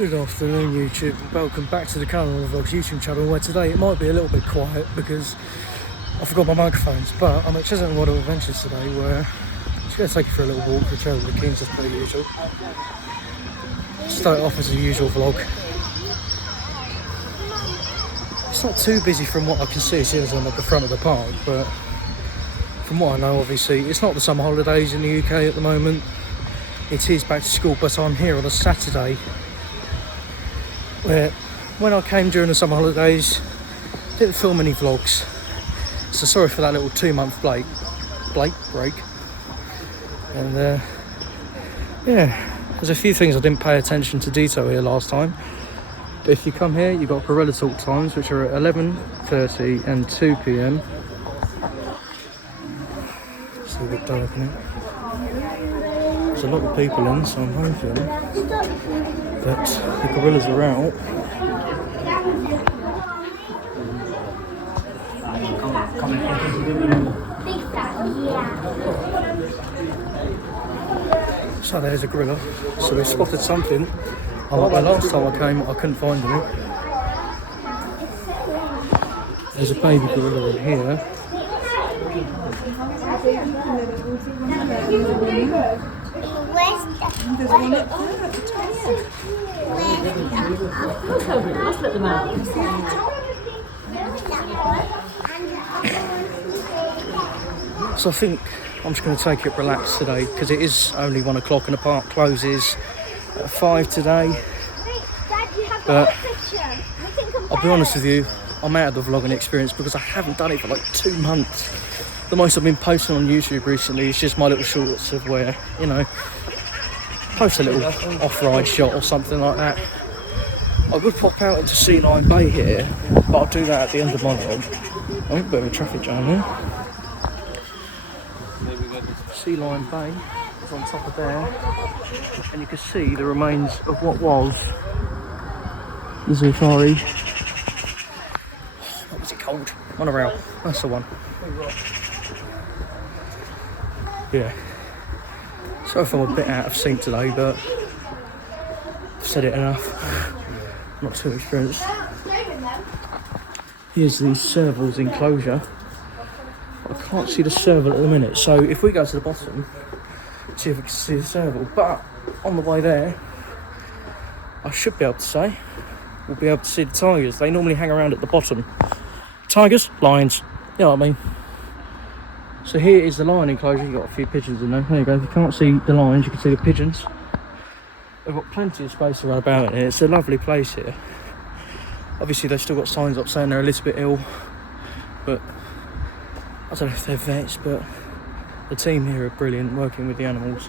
Good afternoon YouTube, welcome back to the Channel Vlogs YouTube channel, where today it might be a little bit quiet because I forgot my microphones, but I'm at Chessington WOA Adventures today where I'm just going to take you for a little walk for a trail with the Kings as per usual. Start off as a usual vlog. It's not too busy from what I can see, since I'm at the front of the park, but from what I know obviously it's not the summer holidays in the UK at the moment. It is back to school, but I'm here on a Saturday where when I came during the summer holidays didn't film any vlogs, so sorry for that little 2-month break. And yeah, there's a few things I didn't pay attention to detail here last time, but if you come here you've got Gorilla Talk times, which are at 11:30 and 2 PM. It's a bit dark in it. There's a lot of people in, so I'm hoping that the gorillas are out. So there's a gorilla. So we spotted something. Like the last time I came, I couldn't find any. There's a baby gorilla in here. There's one up there at the top. Let's let them out. So I think I'm just going to take it relaxed today because it is only 1 o'clock and the park closes at 5 today. But I'll be honest with you, I'm out of the vlogging experience because I haven't done it for like 2 months. The most I've been posting on YouTube recently is just my little shorts of where, you know, post a little off-ride shot or something like that. I would pop out into Sea Lion Bay here, but I'll do that at the end of my vlog. Oh, a bit of a traffic jam here. Sea Lion Bay is on top of there, and you can see the remains of what was the safari. What was it called? Monorail. That's the one. Yeah. Sorry if I'm a bit out of sync today, but I've said it enough. Not too experienced. Here's the serval's enclosure. I can't see the serval at the minute, so if we go to the bottom, see if we can see the serval. But on the way there, I should be able to say, we'll be able to see the tigers. They normally hang around at the bottom. Tigers, lions, you know what I mean. So here is the lion enclosure. You've got a few pigeons in there. There you go. If you can't see the lions, you can see the pigeons. They've got plenty of space to run about in here. It's a lovely place here. Obviously they've still got signs up saying they're a little bit ill, but I don't know if they're vets, but the team here are brilliant working with the animals.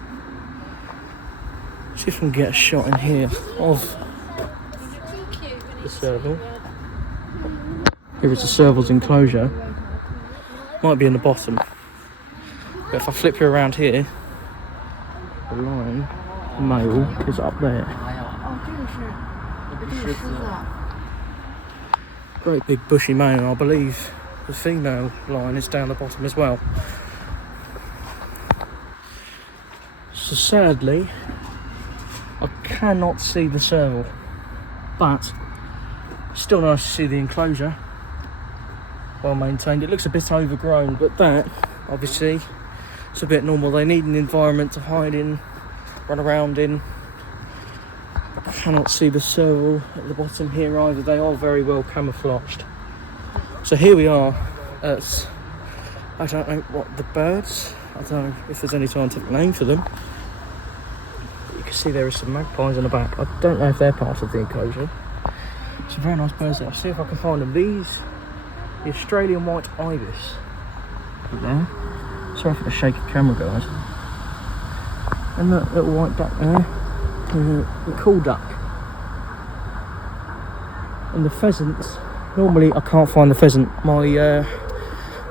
See if we can get a shot in here of the serval. Here is the serval's enclosure. Might be in the bottom. But if I flip you around here, the lion male is up there. Great big bushy mane, and I believe the female lion is down the bottom as well. So sadly, I cannot see the serval, but still nice to see the enclosure. Well maintained. It looks a bit overgrown, but that obviously it's a bit normal. They need an environment to hide in, run around in. I cannot see the serval at the bottom here either. They are very well camouflaged. So here we are at, I don't know what the birds, I don't know if there's any scientific name for them. But you can see there are some magpies in the back. I don't know if they're part of the enclosure. Some very nice birds there. I'll see if I can find them. These, the Australian white ibis. Right there. Sorry for the shaky camera, guys. And that little white duck there. The cool duck. And the pheasants. Normally I can't find the pheasant. My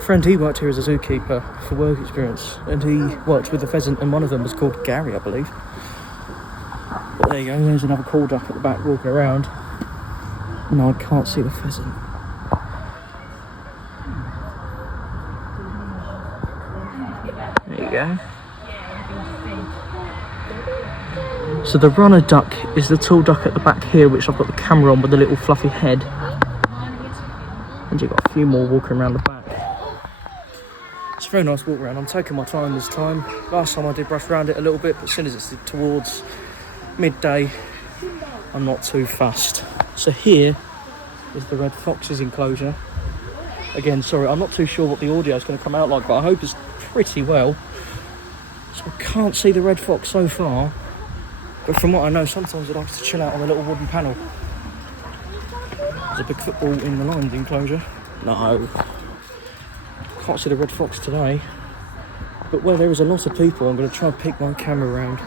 friend, he worked here as a zookeeper for work experience, and he worked with the pheasant, and one of them was called Gary, I believe. But there you go, there's another cool duck at the back walking around. No, I can't see the pheasant. There you go. So the runner duck is the tall duck at the back here, which I've got the camera on with the little fluffy head. And you've got a few more walking around the back. It's a very nice walk around. I'm taking my time this time. Last time I did brush around it a little bit, but as soon as it's towards midday, I'm not too fussed. So here is the red foxes enclosure. Again, sorry, I'm not too sure what the audio is going to come out like, but I hope it's pretty well. So I can't see the red fox so far, but from what I know, sometimes it likes to chill out on the little wooden panel. There's a big football in the lions enclosure. No, can't see the red fox today, but where there is a lot of people, I'm going to try and peek my camera around.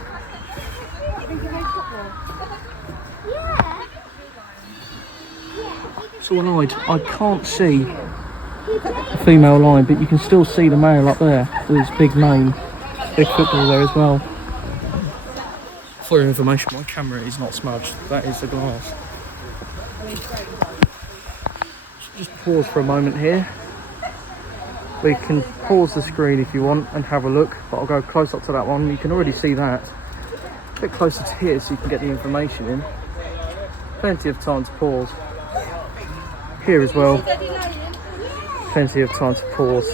So I can't see a female lion, but you can still see the male up there with his big mane, big football there as well. For your information, my camera is not smudged, that is the glass. Just pause for a moment here. We can pause the screen if you want and have a look, but I'll go close up to that one. You can already see that. A bit closer to here so you can get the information in. Plenty of time to pause. Here as well, plenty of time to pause.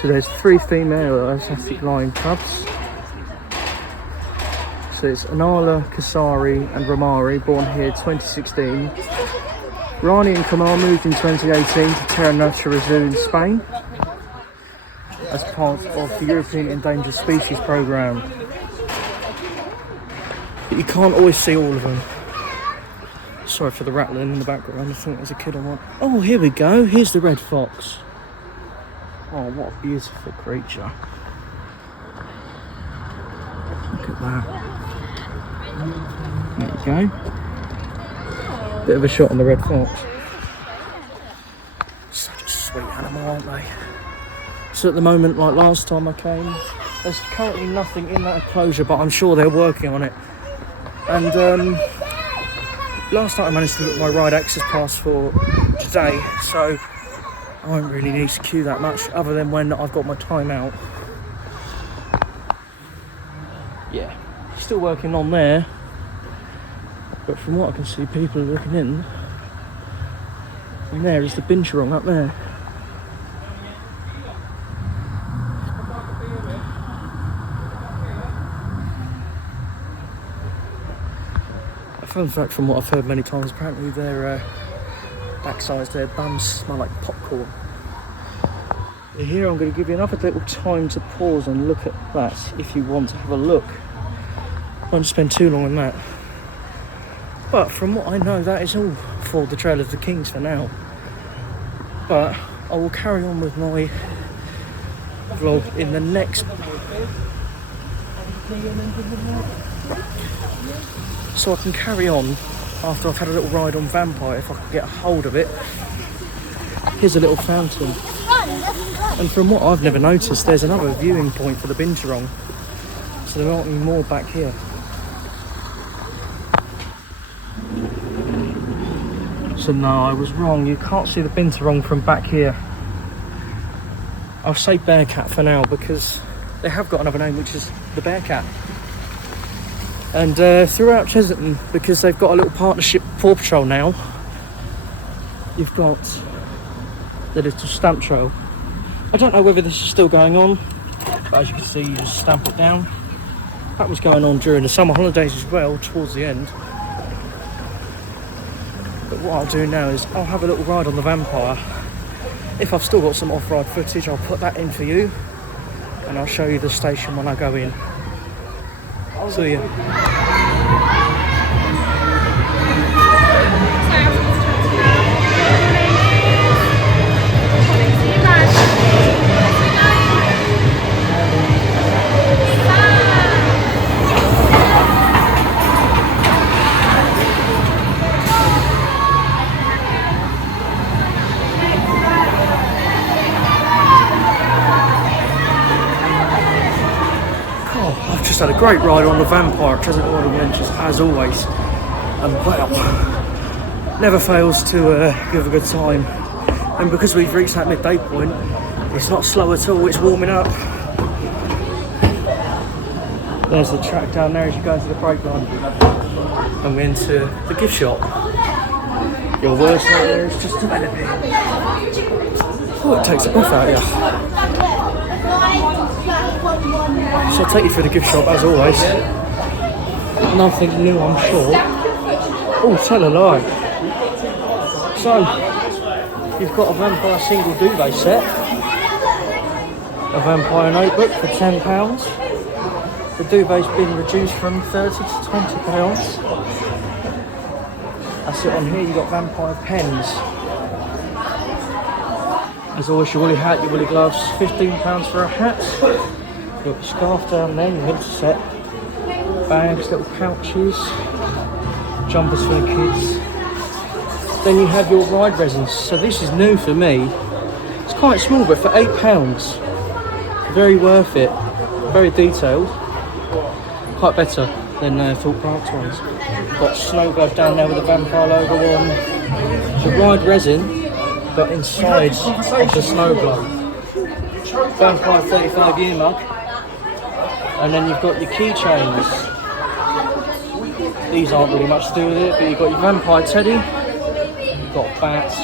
So there's 3 female Asiatic lion cubs. So it's Anala, Kasari and Ramari, born here 2016. Rani and Kamar moved in 2018 to Terra Natura Zoo in Spain as part of the European Endangered Species Programme. But you can't always see all of them. Sorry for the rattling in the background, I think there's a kid on one. Oh, here we go, here's the red fox. Oh, what a beautiful creature. Look at that. There we go. Bit of a shot on the red fox. Such a sweet animal, aren't they? So at the moment, like last time I came, there's currently nothing in that enclosure, but I'm sure they're working on it. And last night I managed to get my ride access pass for today, so I won't really need to queue that much other than when I've got my time out. Yeah, still working on there, but from what I can see, people are looking in. And there is the binturong up there. A fun fact from what I've heard many times, apparently their backsides, their bums smell like popcorn. Here I'm going to give you another little time to pause and look at that if you want to have a look. I won't spend too long on that. But from what I know, that is all for the Trail of the Kings for now. But I will carry on with my vlog in the next... So I can carry on after I've had a little ride on Vampire if I can get a hold of it. Here's a little fountain. And from what I've never noticed, there's another viewing point for the binturong. So there aren't any more back here. So no, I was wrong. You can't see the binturong from back here. I'll say bearcat for now because they have got another name, which is the bearcat. And throughout Chessington, because they've got a little partnership Paw Patrol now, you've got the little stamp trail. I don't know whether this is still going on, but as you can see, you just stamp it down. That was going on during the summer holidays as well, towards the end. But what I'll do now is I'll have a little ride on the Vampire. If I've still got some off-ride footage, I'll put that in for you, and I'll show you the station when I go in. See ya. Just had a great ride on the Vampire at Chessington WOA Adventures as always, and well, never fails to give a good time. And because we've reached that midday point, it's not slow at all, it's warming up. There's the track down there as you go into the brake line. And we're into the gift shop. Your worst nightmare is just developing. Oh, it takes the breath out of you. So I'll take you through the gift shop as always. Nothing new, I'm sure. Oh, tell a lie. So, you've got a Vampire single duvet set. A Vampire notebook for £10. The duvet's been reduced from £30 to £20. That's it on here, you've got Vampire pens. As always, your woolly hat, your woolly gloves, £15 for a hat. You've got your scarf down there, your winter set. Bags, little pouches. Jumpers for the kids. Then you have your ride resins. So this is new for me. It's quite small, but for £8, very worth it. Very detailed. Quite better than Thought Park's ones. Got Snowbird down there with the Vampire logo on. The ride resin, but inside of the snow globe. Vampire 35-year mug. And then you've got your keychains. These aren't really much to do with it, but you've got your Vampire teddy. You've got bats.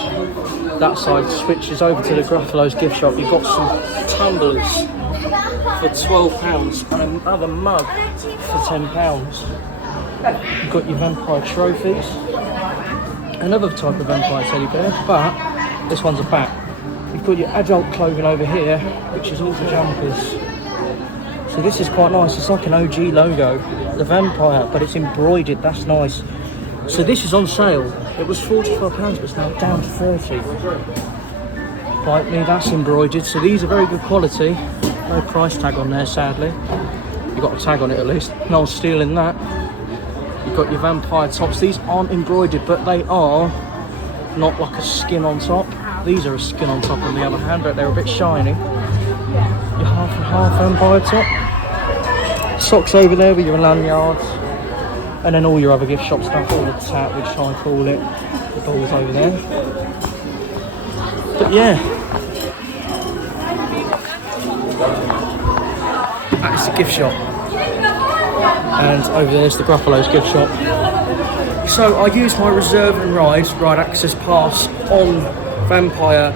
That side switches over to the Gruffalo's gift shop. You've got some tumblers for £12 and another mug for £10. You've got your Vampire trophies. Another type of Vampire teddy bear, but this one's a bat. You've got your adult clothing over here, which is all the jumpers. So this is quite nice. It's like an OG logo, the Vampire, but it's embroidered. That's nice. So this is on sale. It was £45, but it's now down to 30. Like me, that's embroidered. So these are very good quality. No price tag on there, sadly. You've got a tag on it at least. No one's stealing that. You've got your Vampire tops. These aren't embroidered, but they are not like a skin on top. These are a skin on top on the other hand, but they're a bit shiny. Your half and half Vampire top. Socks over there with your lanyards. And then all your other gift shop stuff, all the tat, which I call it. The balls over there. But yeah. That's the gift shop. And over there's the Gruffalo's gift shop. So I used my reserve and ride access pass on Vampire,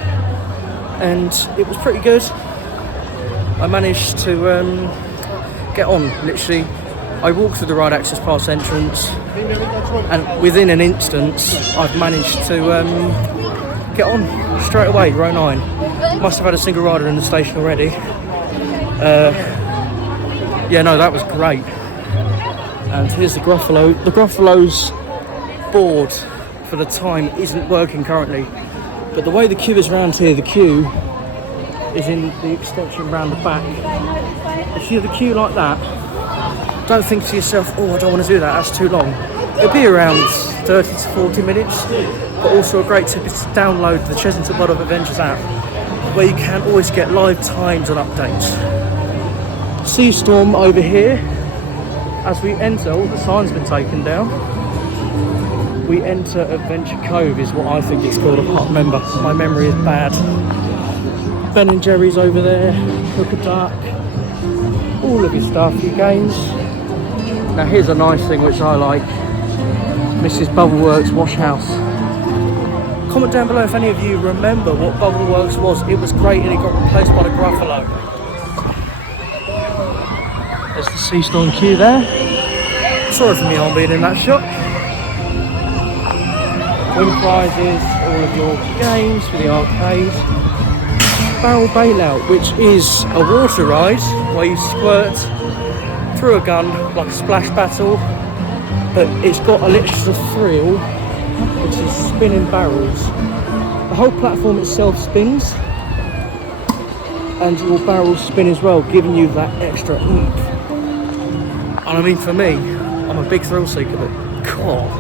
and it was pretty good. I managed to get on, literally. I walked through the ride access pass entrance, and within an instance I've managed to get on straight away, row 9. Must have had a single rider in the station already. Yeah, no, that was great. And here's the Gruffalo. The Gruffalo's board for the time isn't working currently, but the way the queue is around here, the queue is in the extension round the back. If you have a queue like that, don't think to yourself, oh, I don't want to do that, that's too long. It'll be around 30 to 40 minutes, but also a great tip is to download the Chessington WOA Adventures app, where you can always get live times and updates. Sea storm over here. As we enter, all the signs have been taken down. We enter Adventure Cove is what I think it's called. I can't remember, my memory is bad. Ben and Jerry's over there, Hook a Duck, all of your stuff, your games. Now here's a nice thing which I like, Mrs. Bubbleworks Wash House. Comment down below if any of you remember what Bubbleworks was. It was great and it got replaced by the Gruffalo. There's the Sea Storm queue there. Sorry for me on being in that shot. Win prizes, all of your games for the arcade. Barrel Bailout, which is a water ride where you squirt through a gun like a splash battle, but it's got a little thrill, which is spinning barrels. The whole platform itself spins, and your barrels spin as well, giving you that extra oomph. And I mean, for me, I'm a big thrill seeker, but God,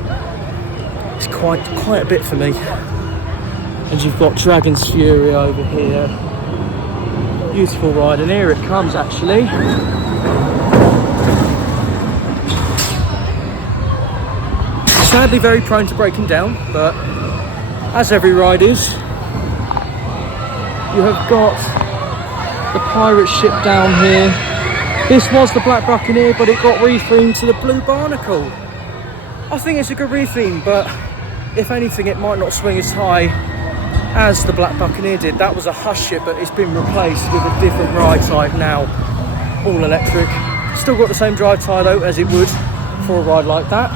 it's quite a bit for me. And you've got Dragon's Fury over here. Beautiful ride, and here it comes actually. Sadly very prone to breaking down, but as every ride is. You have got the pirate ship down here. This was the Black Buccaneer, but it got rethemed to the Blue Barnacle. I think it's a good retheme, but if anything, it might not swing as high as the Black Buccaneer did. That was a hush ship, but it's been replaced with a different ride type now, all electric. Still got the same drive tyre though as it would for a ride like that.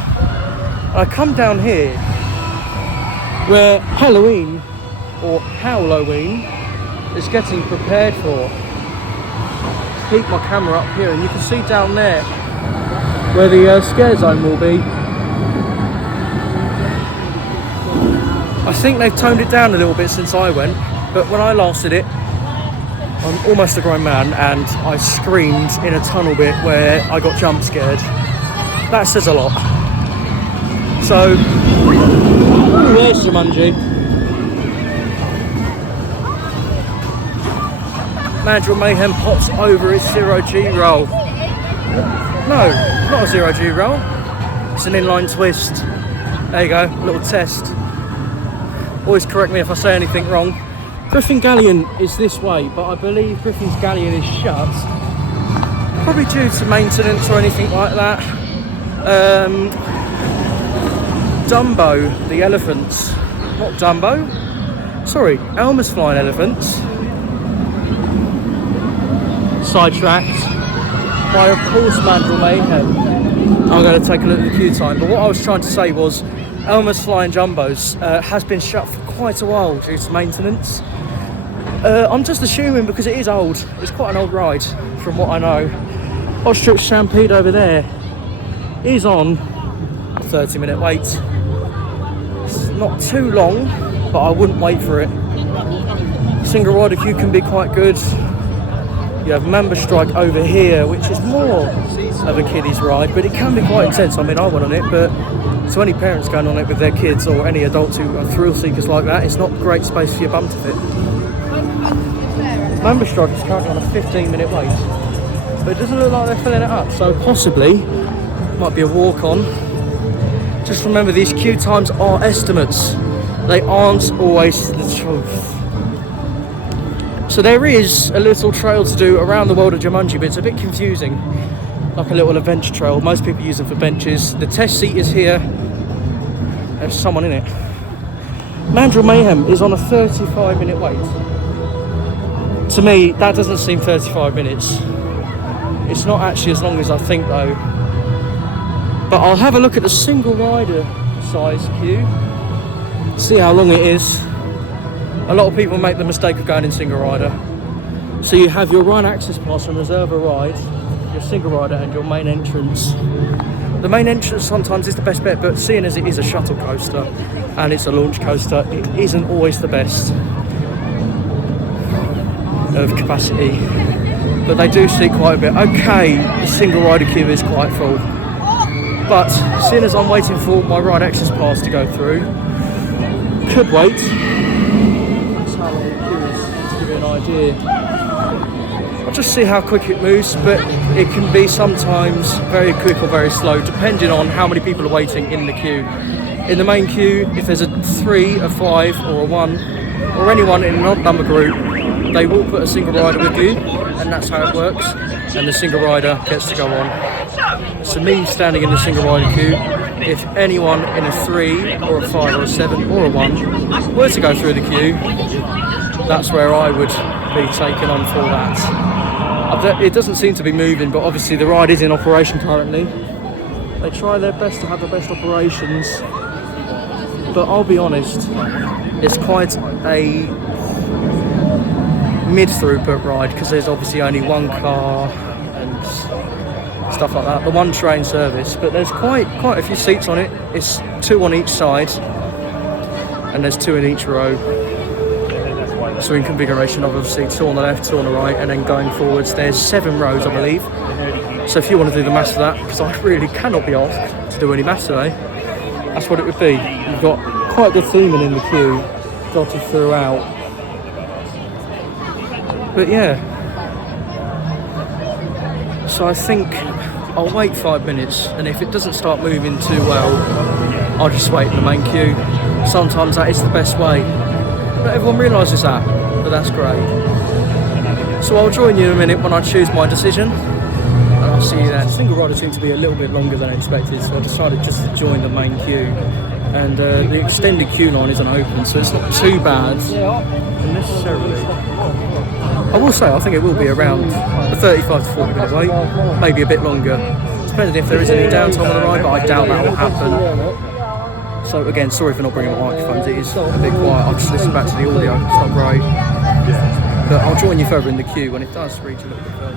I come down here where Halloween, or Halloween, is getting prepared for. Keep my camera up here and you can see down there where the scare zone will be. I think they've toned it down a little bit since I went, but when I last did it, I'm almost a grown man and I screamed in a tunnel bit where I got jump scared. That says a lot. So, there's Jumanji. Mandrill Mayhem pops over its 0G roll. No, not a 0G roll. It's an inline twist. There you go, a little test. Always correct me if I say anything wrong. Griffin Galleon is this way, but I believe Griffin's Galleon is shut. Probably due to maintenance or anything like that. Dumbo, the elephants. Not Dumbo. Sorry, Elmer's flying elephants. Sidetracked by, of course, Mandrill Mayhem. I'm going to take a look at the queue time, but what I was trying to say was Elmer's Flying Jumbos has been shut for quite a while due to maintenance. I'm just assuming because it is old. It's quite an old ride from what I know. Ostrich Stampede over there is on a 30-minute wait. It's not too long, but I wouldn't wait for it. Single rider queue can be quite good. You have Member Strike over here, which is more of a kiddies ride, but it can be quite intense. I mean, I went on it, but to any parents going on it with their kids or any adults who are thrill seekers like that, it's not great space for your bum to fit. Member Strike is currently on a 15-minute wait, but it doesn't look like they're filling it up, so possibly might be a walk-on. Just remember, these queue times are estimates. They aren't always the truth. So there is a little trail to do around the world of Jumanji, but it's a bit confusing. Like a little adventure trail. Most people use them for benches. The test seat is here. There's someone in it. Mandrill Mayhem is on a 35-minute wait. To me, that doesn't seem 35 minutes. It's not actually as long as I think though. But I'll have a look at the single rider size queue. See how long it is. A lot of people make the mistake of going in single rider. So you have your ride access pass and reserve a ride, your single rider and your main entrance. The main entrance sometimes is the best bet, but seeing as it is a shuttle coaster and it's a launch coaster, it isn't always the best of capacity. But they do see quite a bit. Okay, the single rider queue is quite full. But seeing as I'm waiting for my ride access pass to go through, could wait. How long it is, to give you an idea. I'll just see how quick it moves, but it can be sometimes very quick or very slow, depending on how many people are waiting in the queue. In the main queue, if there's a 3, a 5, or a 1, or anyone in an odd number group, they will put a single rider with you, and that's how it works, and the single rider gets to go on. So me standing in the single rider queue, if anyone in a 3 or a 5 or a 7 or a 1 were to go through the queue, that's where I would be taken on for that. It doesn't seem to be moving, but obviously the ride is in operation currently. They try their best to have the best operations, but I'll be honest, it's quite a mid-throughput ride because there's obviously only one car and stuff like that, the one train service, but there's quite a few seats on it. It's 2 on each side and there's 2 in each row. So in configuration of obviously 2 on the left, 2 on the right, and then going forwards there's 7 rows, I believe. So if you want to do the maths of that, because I really cannot be asked to do any maths today, that's what it would be. You've got quite good theming in the queue, dotted throughout. But yeah, so I think I'll wait 5 minutes, and if it doesn't start moving too well, I'll just wait in the main queue. Sometimes that is the best way. Not everyone realises that, but that's great. So I'll join you in a minute when I choose my decision. I'll see you there. The single rider seemed to be a little bit longer than I expected, so I decided just to join the main queue. And the extended queue line isn't open, so it's not too bad necessarily. I will say, I think it will be around a 35 to 40 minute wait, maybe a bit longer. Depending if there is any downtime on the ride, but I doubt that will happen. So again, sorry for not bringing my microphones, it is a bit quiet. I'll just listen back to the audio, it's not great. But I'll join you further in the queue when it does reach a little bit further.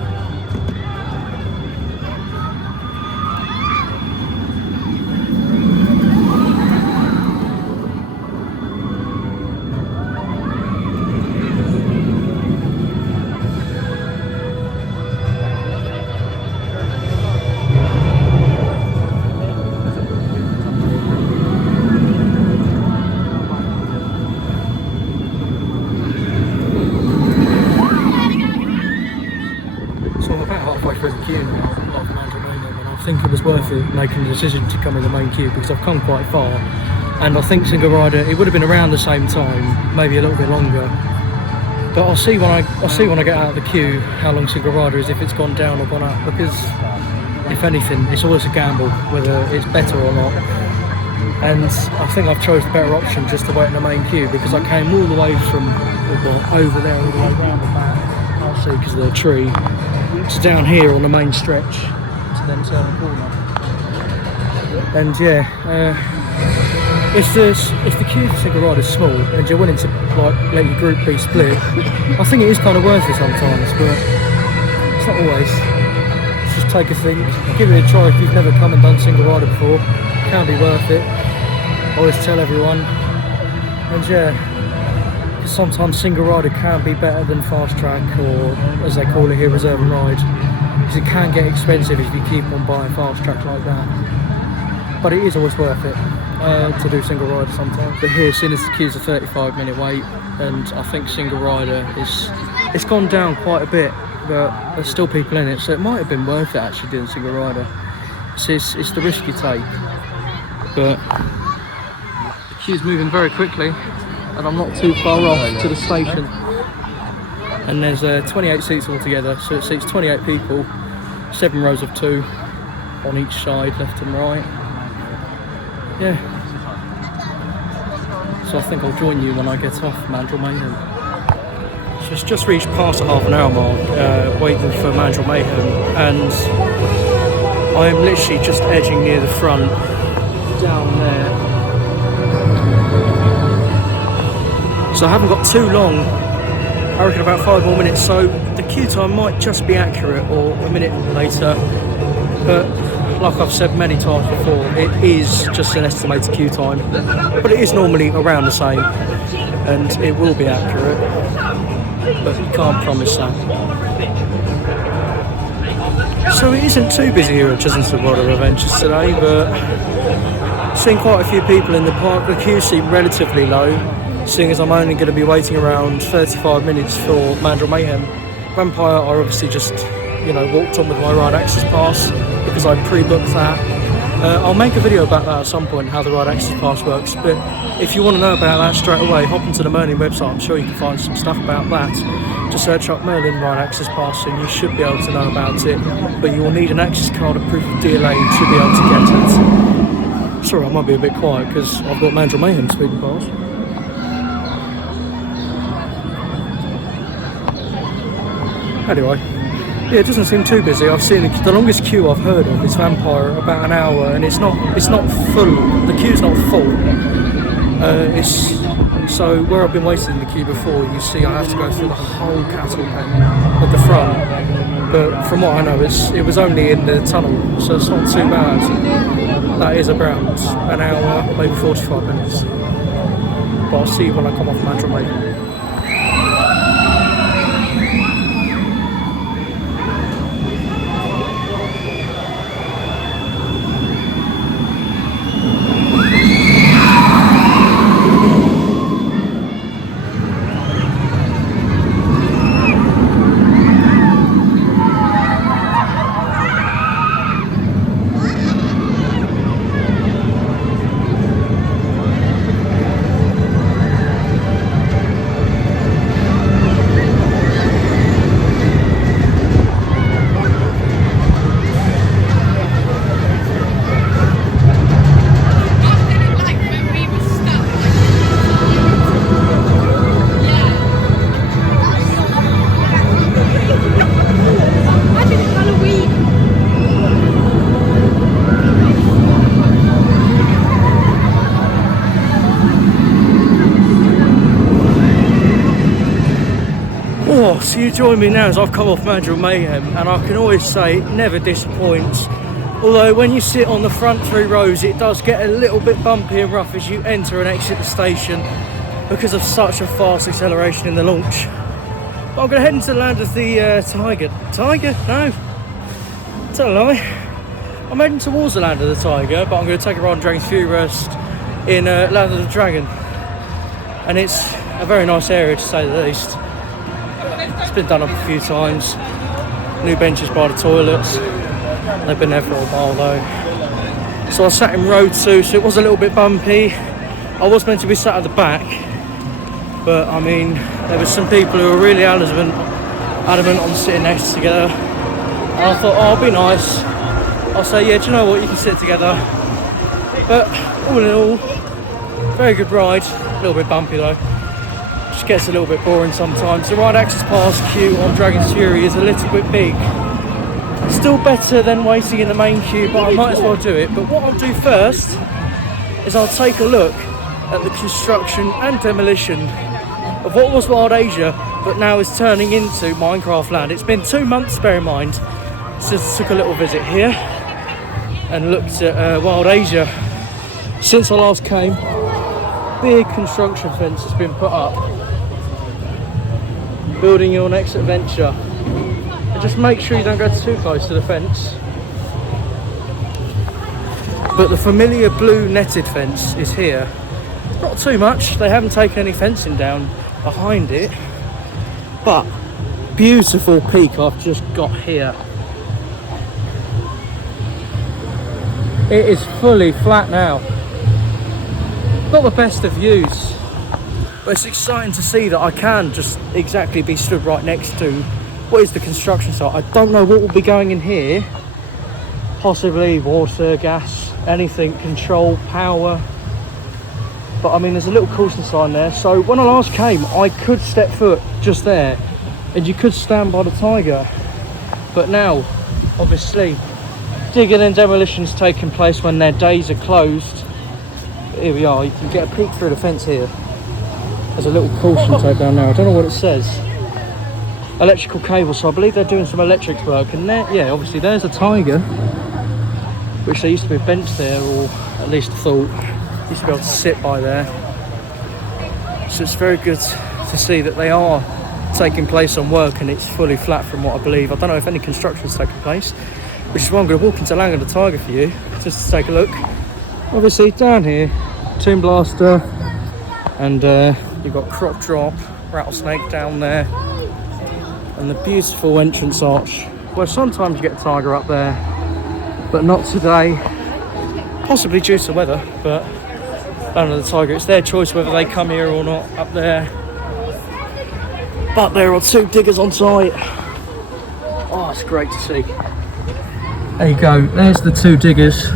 I think it was worth it making the decision to come in the main queue because I've come quite far, and I think single rider it would have been around the same time, maybe a little bit longer. But I'll see when I get out of the queue how long single rider is, if it's gone down or gone up, because if anything it's always a gamble whether it's better or not. And I think I've chose the better option just to wait in the main queue because I came all the way from over there all the way around the back, I'll see because of the tree, to down here on the main stretch, to then turn the corner. And yeah, if the queue for single rider is small and you're willing to like let your group be split, I think it is kind of worth it sometimes, but it's not always. Just take a think, give it a try if you've never come and done single rider before. It can be worth it. I always tell everyone. And yeah, because sometimes single rider can be better than fast track, or as they call it here, reserve and ride, because it can get expensive if you keep on buying fast track like that. But it is always worth it to do single rider sometimes. But here, seeing as the queue's a 35-minute wait, and I think single rider it's gone down quite a bit, but there's still people in it, so it might have been worth it actually doing single rider. It's the risk you take. But the queue's moving very quickly, and I'm not too far off to the station. And there's 28 seats altogether, so it seats 28 people, 7 rows of 2 on each side, left and right. Yeah. So I think I'll join you when I get off Mandrill Mayhem. So it's just reached past the half-an-hour mark, waiting for Mandrill Mayhem, and I am literally just edging near the front, down there. So I haven't got too long, I reckon about 5 more minutes, so the queue time might just be accurate or a minute later, but like I've said many times before, it is just an estimated queue time, but it is normally around the same, and it will be accurate, but you can't promise that. So it isn't too busy here at Chessington WOA Adventures today, but seeing quite a few people in the park. The queue seemed relatively low, seeing as I'm only going to be waiting around 35 minutes for Mandrill Mayhem. Vampire, I obviously just, walked on with my ride access pass because I pre-booked that. I'll make a video about that at some point, how the ride access pass works, but if you want to know about that straight away, hop onto the Merlin website. I'm sure you can find some stuff about that. Just search up Merlin ride access pass and you should be able to know about it, but you will need an access card and proof of DLA to be able to get it. Sorry, I might be a bit quiet because I've got Mandrill Mayhem speeding past. Anyway, yeah, it doesn't seem too busy. I've seen the longest queue I've heard of is Vampire, about an hour, and it's not full. The queue's not full. So where I've been waiting in the queue before, you see I have to go through the whole cattle pen at the front. But from what I know, it was only in the tunnel, so it's not too bad. That is around an hour, maybe 45 minutes. But I'll see you when I come off Mandrill Mayhem. So you join me now as I've come off Mandrill Mayhem, and I can always say it never disappoints. Although when you sit on the front 3 rows, it does get a little bit bumpy and rough as you enter and exit the station because of such a fast acceleration in the launch. But I'm going to head into the land of the Tiger. Tiger? No. Tell a lie. I'm heading towards the land of the Tiger, but I'm going to take a ride on Dragon's Fury Rest in Land of the Dragon. And it's a very nice area to say the least. It's been done up a few times. New benches by the toilets. They've been there for a while though. So I sat in row 2, so it was a little bit bumpy. I was meant to be sat at the back, but I mean, there were some people who were really adamant on sitting next together. And I thought, oh, I'll be nice. I'll say, yeah, do you know what, you can sit together. But all in all, very good ride. A little bit bumpy though. Just gets a little bit boring sometimes. The ride access pass queue on Dragon's Fury is a little bit big. Still better than waiting in the main queue, but I might as well do it. But what I'll do first is I'll take a look at the construction and demolition of what was Wild Asia, but now is turning into Minecraft Land. It's been 2 months, bear in mind, since I took a little visit here and looked at Wild Asia. Since I last came, big construction fence has been put up. Building your next adventure. And just make sure you don't go too close to the fence. But the familiar blue netted fence is here. Not too much, they haven't taken any fencing down behind it. But beautiful peak I've just got here. It is fully flat now. Not the best of views, but it's exciting to see that I can just exactly be stood right next to what is the construction site. I don't know what will be going in here. Possibly water, gas, anything, control, power. But I mean, there's a little caution sign there. So when I last came, I could step foot just there and you could stand by the Tiger. But now, obviously, digging and demolition's taking place when their days are closed. But here we are, you can get a peek through the fence here. There's a little caution tape down there, I don't know what it says. Electrical cable, so I believe they're doing some electric work. And there, yeah, obviously there's a Tiger, which there used to be a bench there, or at least I thought, used to be able to sit by there. So it's very good to see that they are taking place on work and it's fully flat from what I believe. I don't know if any construction's taking place, which is why I'm going to walk into Land of the Tiger for you, just to take a look. Obviously down here, Tomb Blaster, and you've got Crop Drop, Rattlesnake down there, and the beautiful entrance arch, where sometimes you get a Tiger up there, but not today, possibly due to weather. But Land of the Tiger, it's their choice whether they come here or not up there. But there are 2 diggers on site. Oh, it's great to see. There you go, there's the 2 diggers.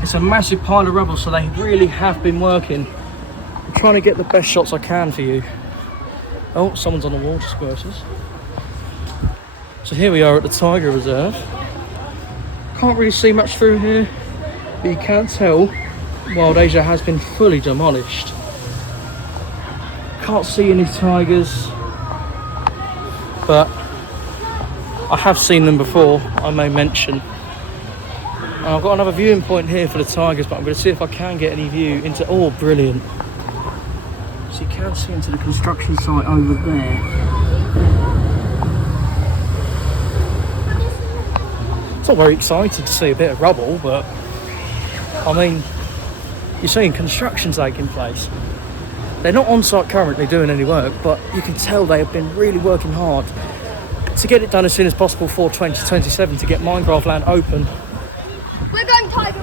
It's a massive pile of rubble, so they really have been working. I'm trying to get the best shots I can for you. Oh, someone's on the water squirters. So here we are at the Tiger Reserve. Can't really see much through here, but you can tell Wild Asia has been fully demolished. Can't see any tigers, but I have seen them before, I may mention. And I've got another viewing point here for the tigers, but I'm going to see if I can get any view into... Oh, brilliant. So you can see into the construction site over there. It's not very exciting to see a bit of rubble, but I mean, you're seeing construction taking place. They're not on site currently doing any work, but you can tell they have been really working hard to get it done as soon as possible for 2027 to get Minecraft Land open. We're going Tiger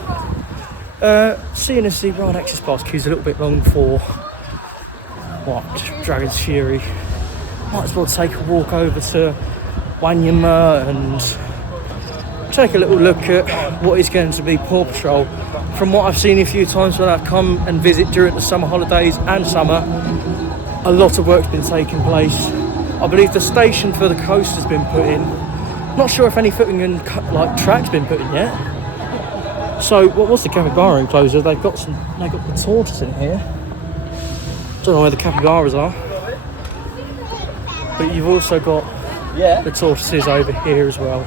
Ride. Seeing as the ride access pass queue's a little bit long for Dragon's Fury, might as well take a walk over to Wanyama and take a little look at what is going to be Paw Patrol. From what I've seen a few times when I've come and visit during the summer holidays and summer, a lot of work's been taking place. I believe the station for the coast has been put in. Not sure if any footing and track's been put in yet. So what was the capybara enclosure? They've got the tortoise in here. Don't know where the capybaras are. But you've also got the tortoises over here as well.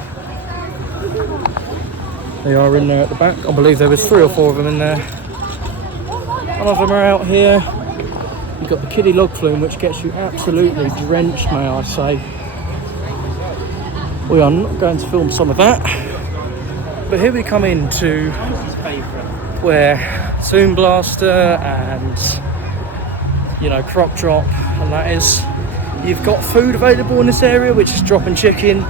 They are in there at the back. I believe there was 3 or 4 of them in there. None of them are out here. You've got the kiddie log flume, which gets you absolutely drenched, may I say. We are not going to film some of that. But here we come into where Zoom Blaster and, you know, Croc Drop, and that is, you've got food available in this area, which is drop and chicken.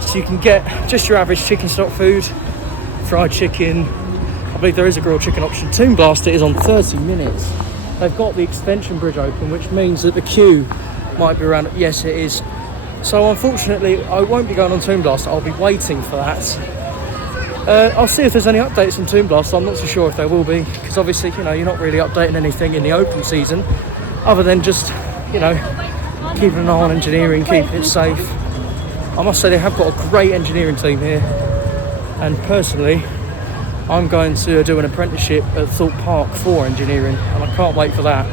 So you can get just your average chicken stock food, fried chicken. I believe there is a grilled chicken option. Zoom Blaster is on 30 minutes. They've got the extension bridge open, which means that the queue might be around. Yes, it is. So unfortunately, I won't be going on Zoom Blaster. I'll be waiting for that. I'll see if there's any updates on Zoom Blaster. I'm not so sure if there will be, because obviously, you know, you're not really updating anything in the open season, other than just, you know, keeping an eye on engineering, keeping it safe. I must say they have got a great engineering team here, and personally, I'm going to do an apprenticeship at Thorpe Park for engineering, and I can't wait for that.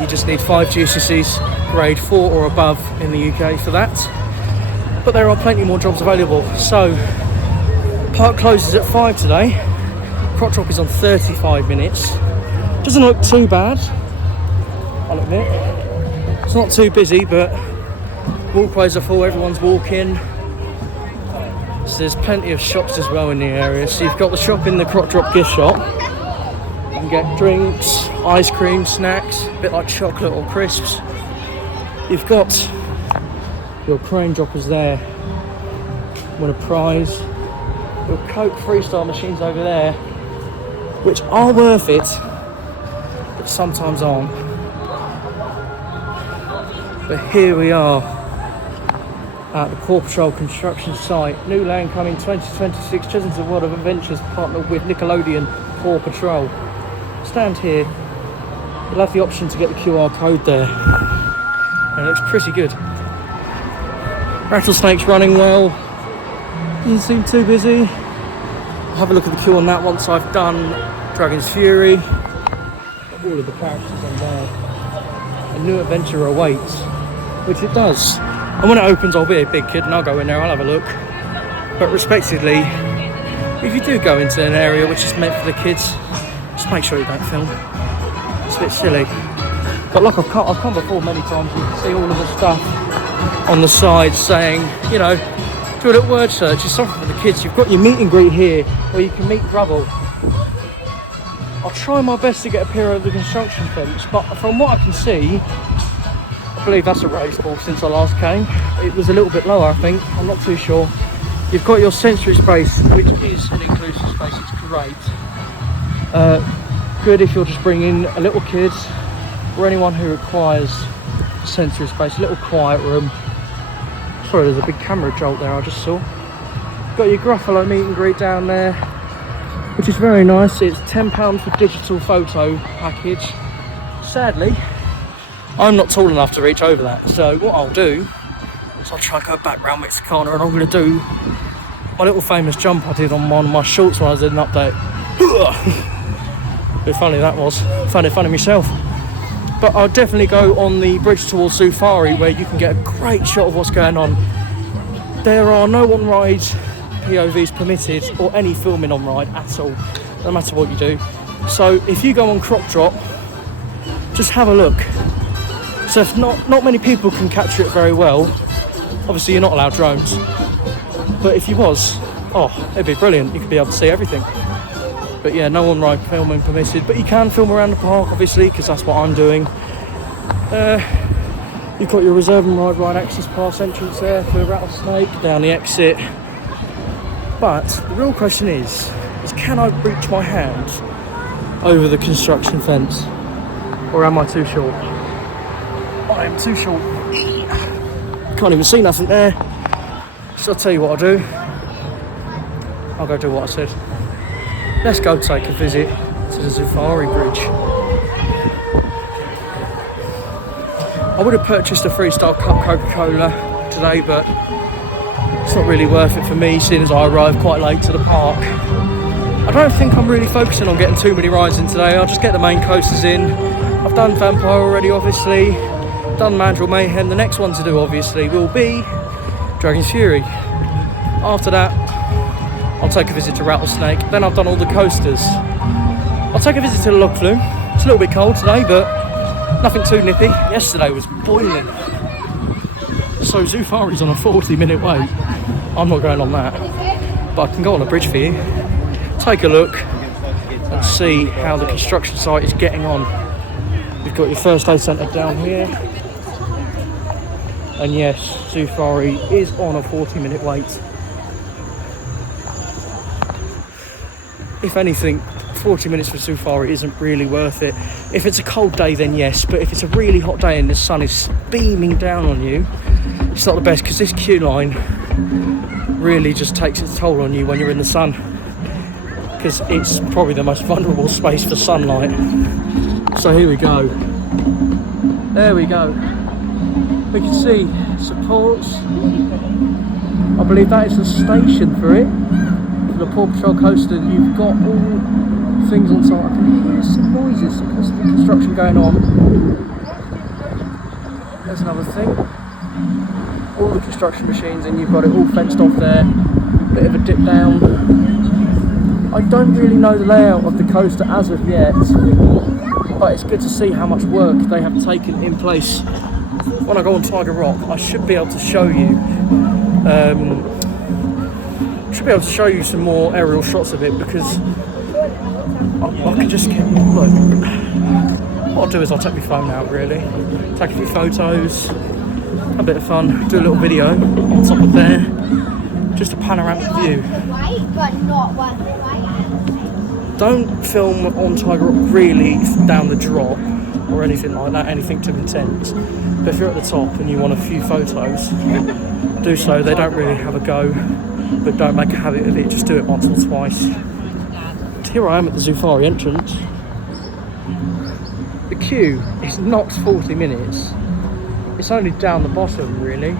You just need 5 GCSEs, grade 4 or above in the UK for that. But there are plenty more jobs available. So, park closes at 5 today. Croc Drop is on 35 minutes. Doesn't look too bad, I'll admit. It's not too busy, but walkways are full, everyone's walking. So there's plenty of shops as well in the area. So you've got the shop in the Croc Drop gift shop. You can get drinks, ice cream, snacks, a bit like chocolate or crisps. You've got your crane droppers there, win a prize. Your Coke freestyle machines over there, which are worth it, but sometimes aren't. But here we are at the Paw Patrol construction site. New land coming 2026, Chessington WOA Adventures partnered with Nickelodeon Paw Patrol. Stand here, you'll have the option to get the QR code there. And it looks pretty good. Rattlesnake's running well. Doesn't seem too busy. I'll have a look at the queue on that once I've done Dragon's Fury. All of the characters on there. A new adventure awaits, which it does. And when it opens, I'll be a big kid and I'll go in there, I'll have a look. But respectively, if you do go into an area which is meant for the kids, just make sure you don't film. It's a bit silly. But like I've come before many times, you can see all of the stuff on the side saying, you know, do a little word search. It's something for the kids. You've got your meet and greet here, where you can meet Rubble. I'll try my best to get a peer over the construction fence, but from what I can see, I believe that's a raised ball since I last came. It was a little bit lower, I think. I'm not too sure. You've got your sensory space, which is an inclusive space. It's great. Good if you're just bringing a little kid or anyone who requires sensory space, a little quiet room. Sorry, there's a big camera jolt there I just saw. Got your Gruffalo meet and greet down there, which is very nice. It's £10 for digital photo package. Sadly, I'm not tall enough to reach over that, so what I'll do is I'll try and go back round Mexico corner, and I'm going to do my little famous jump I did on one of my shorts when I did an update. Bit funny that was. Found it funny myself. But I'll definitely go on the bridge towards Safari, where you can get a great shot of what's going on. There are no on-ride POVs permitted, or any filming on-ride at all, no matter what you do. So if you go on Croc Drop, just have a look. So if not many people can capture it very well, obviously you're not allowed drones. But if you was, oh, it'd be brilliant. You could be able to see everything. But yeah, no on-ride filming permitted. But you can film around the park, obviously, because that's what I'm doing. You've got your reserve and ride access pass entrance there for Rattlesnake, down the exit. But the real question is can I reach my hand over the construction fence? Or am I too short? I am too short. Can't even see nothing there. So I'll tell you what I'll do. I'll go do what I said. Let's go take a visit to the Safari Bridge. I would have purchased a Freestyle Cup Coca-Cola today, but it's not really worth it for me, seeing as I arrived quite late to the park. I don't think I'm really focusing on getting too many rides in today. I'll just get the main coasters in. I've done Vampire already, obviously. done Mandrill Mayhem. The next one to do obviously will be Dragon's Fury. After that, I'll take a visit to Rattlesnake. Then I've done all the coasters. I'll take a visit to the log flume. It's a little bit cold today, but nothing too nippy. Yesterday was boiling. So Zufari's on a 40-minute wait. I'm not going on that, but I can go on a bridge for you. Take a look and see how the construction site is getting on. You've got your first aid centre down here. And yes, Zufari is on a 40-minute wait. If anything, 40 minutes for Zufari isn't really worth it. If it's a cold day, then yes, but if it's a really hot day and the sun is beaming down on you, it's not the best, because this queue line really just takes its toll on you when you're in the sun, because it's probably the most vulnerable space for sunlight. So here we go. There we go. We can see supports. I believe that is the station for it. For the Paw Patrol coaster, you've got all things on site. I can hear some noises, some possible construction going on. There's another thing. All the construction machines, and you've got it all fenced off there. Bit of a dip down. I don't really know the layout of the coaster as of yet, but it's good to see how much work they have taken in place. When I go on Tiger Rock, I should be able to show you some more aerial shots of it, because I can just get, look, what I'll do is I'll take my phone out, really, take a few photos, a bit of fun, do a little video on top of there, just a panoramic view. Don't film on Tiger Rock really down the drop or anything like that, anything too intense. But if you're at the top and you want a few photos, do so. They don't really have a go, but don't make a habit of it, just do it once or twice. And here I am at the Zufari entrance. The queue is not 40 minutes. It's only down the bottom, really.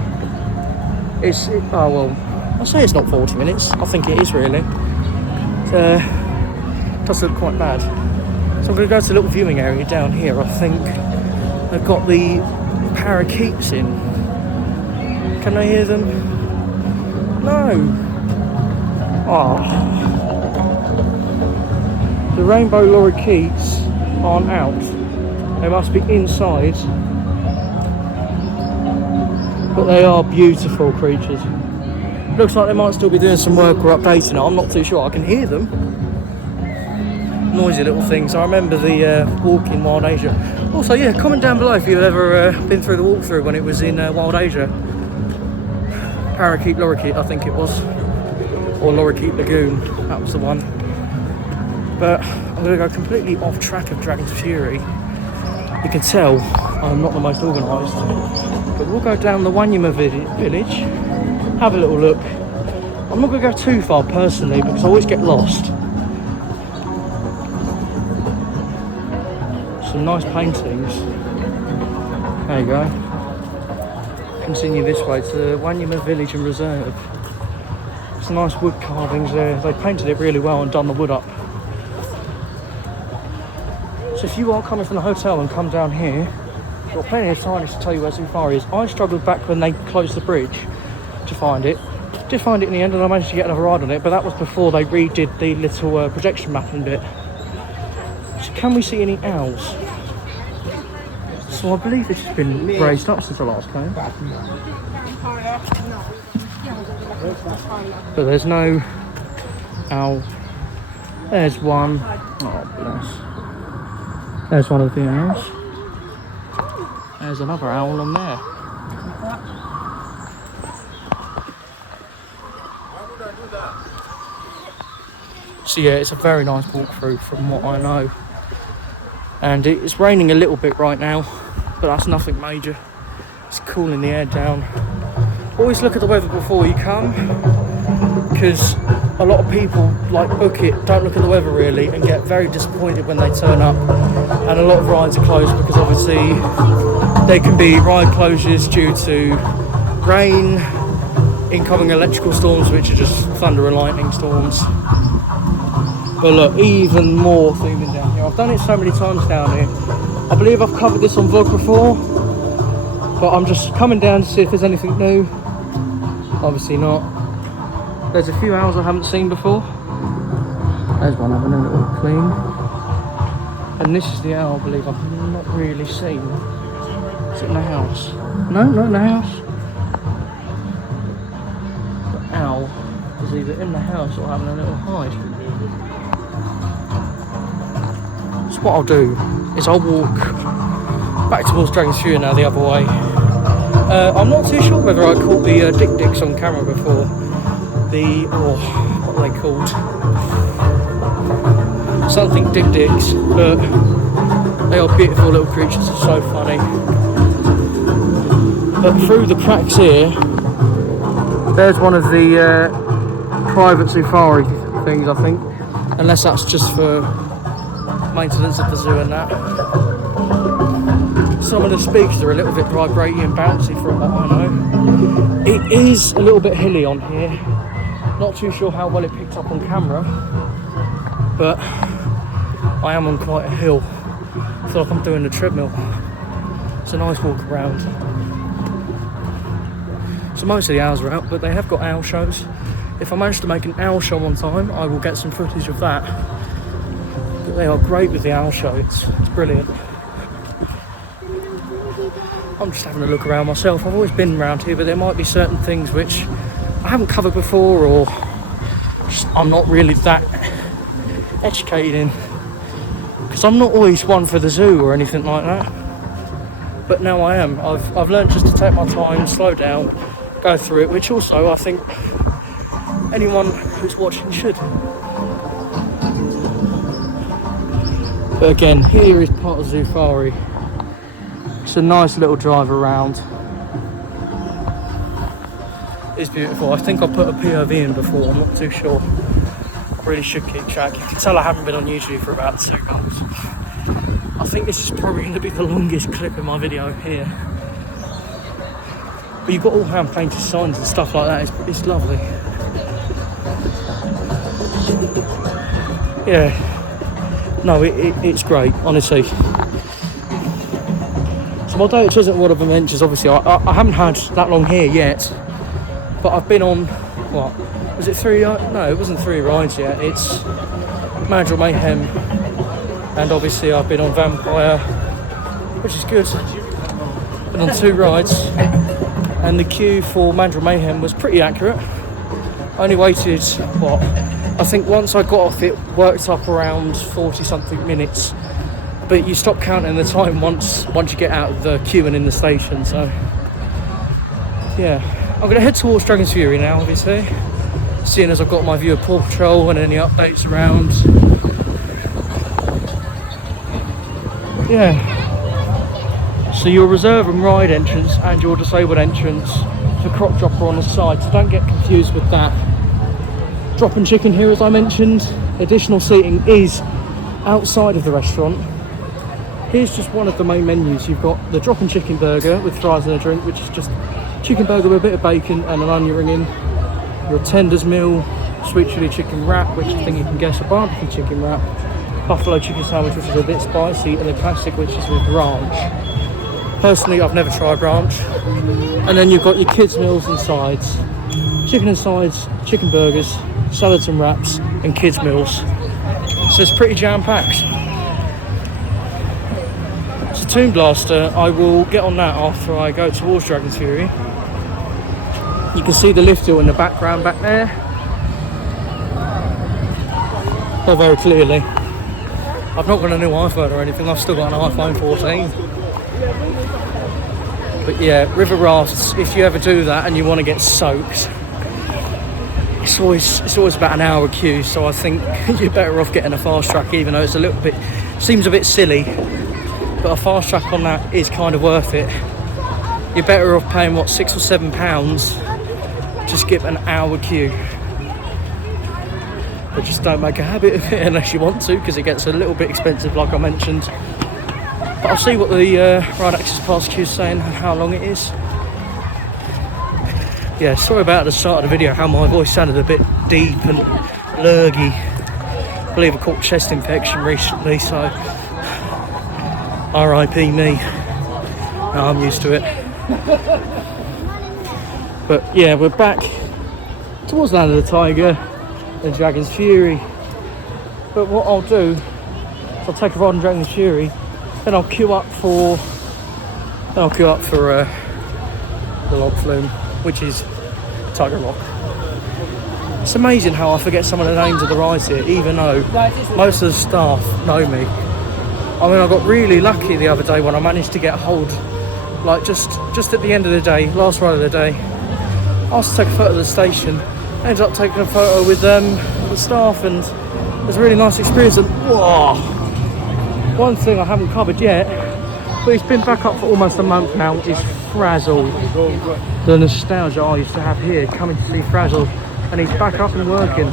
Oh well, I'll say it's not 40 minutes. I think it is, really. It does look quite bad. So I'm going to go to the little viewing area down here. I think they've got the parakeets in. Can I hear them? No. Oh. The rainbow lorikeets aren't out. They must be inside. But they are beautiful creatures. Looks like they might still be doing some work or updating it. I'm not too sure. I can hear them. Noisy little things. I remember the walk in Wild Asia. Also, yeah, comment down below if you've ever been through the walkthrough when it was in Wild Asia. Parakeet, lorikeet, I think it was, or Lorikeet Lagoon. That was the one. But I'm going to go completely off track of Dragon's Fury. You can tell I'm not the most organised. But we'll go down the Wanyama village, have a little look. I'm not going to go too far personally because I always get lost. Some nice paintings. There you go. Continue this way to the Wanyama Village and Reserve. Some nice wood carvings there. They painted it really well and done the wood up. So if you are coming from the hotel and come down here, you've got plenty of time to tell you where Zufari is. I struggled back when they closed the bridge to find it. Did find it in the end and I managed to get another ride on it, but that was before they redid the little projection mapping bit. So can we see any owls? So I believe it's been raised up since I last came. But there's no owl. There's one. Oh bless. There's one of the owls. There's another owl on there. So yeah, it's a very nice walkthrough from what I know. And it's raining a little bit right now, but that's nothing major. It's cooling the air down. Always look at the weather before you come, because a lot of people book it, don't look at the weather really, and get very disappointed when they turn up. And a lot of rides are closed because obviously there can be ride closures due to rain, incoming electrical storms, which are just thunder and lightning storms. But look, even more theming down here. I've done it so many times down here. I believe I've covered this on vlog before. But I'm just coming down to see if there's anything new. Obviously not. There's a few owls I haven't seen before. There's one having a little clean. And this is the owl I believe I've not really seen. Is it in the house? No, not in the house. The owl is either in the house or having a little hide. So what I'll do is I'll walk back towards Dragon's Fury now the other way. I'm not too sure whether I caught the dik-diks on camera before. What are they called? Something dik-diks, but they are beautiful little creatures, it's so funny. But through the cracks here, there's one of the private safari things, I think. Unless that's just for maintenance of the zoo and that. Some of the speakers are a little bit vibrating and bouncy from what I know. It is a little bit hilly on here. Not too sure how well it picked up on camera, but I am on quite a hill. I feel like I'm doing a treadmill. It's a nice walk around. So most of the owls are out, but they have got owl shows. If I manage to make an owl show on time, I will get some footage of that. But they are great with the owl show, it's brilliant. I'm just having a look around myself. I've always been around here, but there might be certain things which I haven't covered before, or just I'm not really that educated in. Because I'm not always one for the zoo or anything like that. But now I am. I've learned just to take my time, slow down, go through it, which also I think anyone who's watching should. But again, here is part of Zufari. It's a nice little drive around. It's beautiful. I think I put a POV in before, I'm not too sure. I really should keep track. You can tell I haven't been on YouTube for about 2 months. I think this is probably going to be the longest clip in my video here. But you've got all hand painted signs and stuff like that, it's lovely. Yeah, no, it's great, honestly. So my day at Chessington WOA, obviously I haven't had that long here yet, but I've been on, what, was it 3, no it wasn't 3 rides yet, it's Mandrill Mayhem, and obviously I've been on Vampire, which is good. Been on 2 rides, and the queue for Mandrill Mayhem was pretty accurate. I only waited, what, I think once I got off it worked up around 40 something minutes, but you stop counting the time once you get out of the queue and in the station. So yeah, I'm going to head towards Dragon's Fury now, obviously, seeing as I've got my view of Paw Patrol and any updates around. Yeah, so your reserve and ride entrance and your disabled entrance for crop dropper on the side, so don't get confused with that. Drop and chicken here, as I mentioned. Additional seating is outside of the restaurant. Here's just one of the main menus. You've got the drop and chicken burger with fries and a drink, which is just chicken burger with a bit of bacon and an onion ring in. Your tenders meal, sweet chili chicken wrap, which I think you can guess a barbecue chicken wrap. Buffalo chicken sandwich, which is a bit spicy, and the classic, which is with ranch. Personally, I've never tried ranch. And then you've got your kids' meals and sides. Chicken and sides, chicken burgers, salads and wraps, and kids' meals. So it's pretty jam-packed. So Toon Blaster, I will get on that after I go towards Dragon's Fury. You can see the lift hill in the background back there. Not very clearly. I've not got a new iPhone or anything, I've still got an iPhone 14. But yeah, river rafts, if you ever do that and you want to get soaked, it's always about an hour queue, so I think you're better off getting a fast track, even though it's seems a bit silly, but a fast track on that is kind of worth it. You're better off paying, what, £6 or £7 to skip an hour queue. But just don't make a habit of it unless you want to, because it gets a little bit expensive, like I mentioned. But I'll see what the Ride Access Pass queue is saying and how long it is. Yeah, sorry about the start of the video, how my voice sounded a bit deep and lurgy. I believe I caught chest infection recently, so RIP me. No, I'm used to it. But yeah, we're back towards Land of the Tiger and Dragon's Fury. But what I'll do is I'll take a ride on Dragon's Fury, then I'll queue up for the log flume, which is Tiger Rock. It's amazing how I forget some of the names of the rides here, even though most of the staff know me. I mean, I got really lucky the other day when I managed to get hold, like just at the end of the day, last ride of the day. I asked to take a photo of the station, ended up taking a photo with the staff, and it was a really nice experience. And whoa, one thing I haven't covered yet, but it's been back up for almost a month now, is Frazzle. The nostalgia I used to have here, coming to see Frazzle, and he's back up and working.